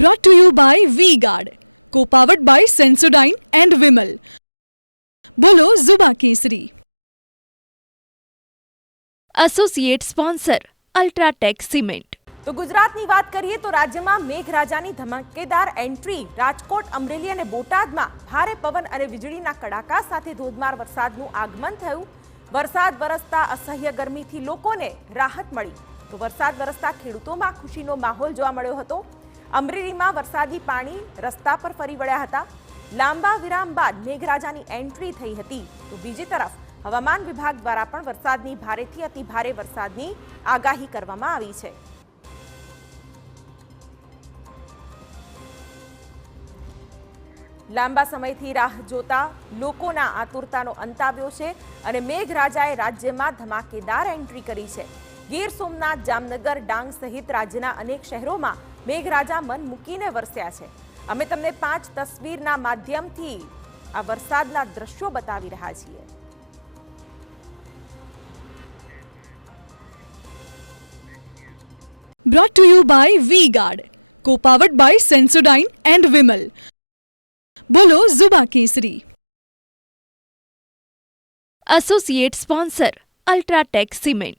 Brought to you by V-Guard, co-powered by Sensodyne and Vimal. બોલો ઝુબા કેસરી. Associate sponsor UltraTech cement. તો ગુજરાતની વાત કરીએ તો રાજ્યમાં મેઘરાજાની ધમાકેદાર એન્ટ્રી. રાજકોટ, અમરેલી અને બોટાદમાં ભારે પવન અને વીજળીના કડાકા સાથે ધોધમાર વરસાદનું આગમન થયું. વરસાદ વરસતા અસહ્ય ગરમીથી લોકોને રાહત મળી તો વરસાદ વરસતા ખેડૂતોમાં ખુશીનો માહોલ જોવા મળ્યો હતો. અમરેલીમાં વરસાદી પાણી રસ્તા પર ફરી વળ્યા હતા. લાંબા વિરામ બાદ મેઘરાજાની એન્ટ્રી થઈ હતી તો બીજી તરફ હવામાન વિભાગ દ્વારા પણ વરસાદની ભારેથી અતિ ભારે વરસાદની આગાહી કરવામાં આવી છે. લાંબા સમયથી રાહ જોતા લોકોના આતુરતાનો અંત આવ્યો છે અને મેઘરાજાએ રાજ્યમાં ધમાકેદાર એન્ટ્રી કરી છે. ગીર સોમનાથ, જામનગર, ડાંગ સહિત રાજ્યના અનેક શહેરોમાં મેઘરાજા મન મૂકીને વરસ્યા છે. અમે તમને 5 તસવીરના માધ્યમથી આ વરસાદના દ્રશ્યો બતાવી રહ્યા છીએ. Brought to you by V-Guard, co-powered by Sensodyne and Vimal. બોલો ઝુબા કેસરી. Associate sponsor UltraTech cement.